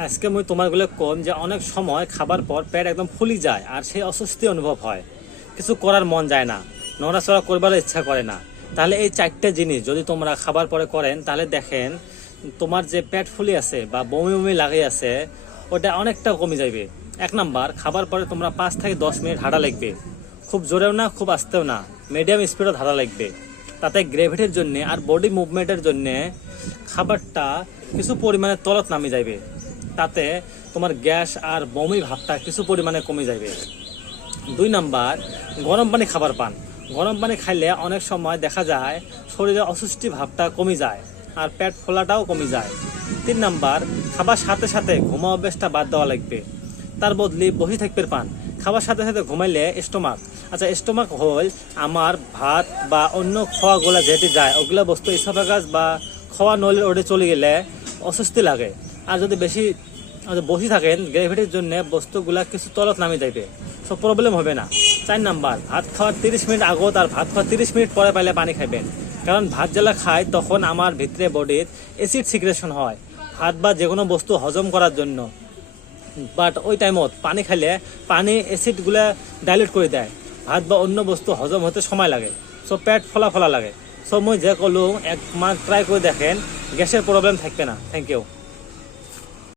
আজকে মুই তোমারগুলো কম যে অনেক সময় খাবার পর পেট একদম ফুলি যায় আর সেই অস্বস্তি অনুভব হয়, কিছু করার মন যায় না, নড়াচড়া করবার ইচ্ছা করে না। তাহলে এই চারটে জিনিস যদি তোমরা খাবার পরে করেন তাহলে দেখেন তোমার যে পেট ফুলি আছে বা বমি বমি লাগে আছে ওটা অনেকটা কমে যাবে। 1 নাম্বার, খাবার পরে তোমরা 5 থেকে 10 মিনিট হাঁটা লাগবে, খুব জোরেও না খুব আস্তেও না, মিডিয়াম স্পিডে হাঁটা লাগবে। তাতে গ্রেভিটির জন্য আর বডি মুভমেন্টের জন্য খাবারটা কিছু পরিমাণে তলত নামে যাবে, তাতে তোমার গ্যাস আর বমি ভাবটা কিছু পরিমাণে কমে যাবে। 2 নাম্বার, গরম পানি খাবার পান। গরম পানি খাইলে অনেক সময় দেখা যায় শরীরে অস্বস্তি ভাবটা কমে যায় আর পেট ফোলাটাও কমে যায়। 3 নাম্বার, খাবার সাথে সাথে ঘুমা অভ্যেসটা বাদ দেওয়া লাগবে, তার বদলি বসে থাকবে পান। খাবার সাথে সাথে ঘুমাইলে স্টোমাক হল আমার ভাত বা অন্য খাওয়াগুলা যেটি যায় ওগুলা বস্তু ইসোফেগাস বা খাওয়া নলের ওঠে চলে গেলে অস্বস্তি লাগে। আর যদি বেশি বসে থাকেন গ্রেভিটির জন্য বস্তুগুলা কিছু তলত নামে যাবে, সব প্রবলেম হবে না। 4 নাম্বার, ভাত খাওয়ার 30 মিনিট আগত আর ভাত খাওয়ার 30 মিনিট পরে পাইলে পানি খাবেন, কারণ ভাত জ্বালা খায় তখন আমার ভিতরে বডির অ্যাসিড সিক্রেশন হয় ভাত বা যে কোনো বস্তু হজম করার জন্য। বাট ওই টাইমত পানি খাইলে পানি অ্যাসিডগুলা ডাইলেট করে দেয়, ভাত বা অন্য বস্তু হজম হতে সময় লাগে, সো পেট ফলা ফলা লাগে। সো মই যে কলো 1 মাস ট্রাই করে দেখেন, গ্যাসের প্রবলেম থাকবে না। Thank you.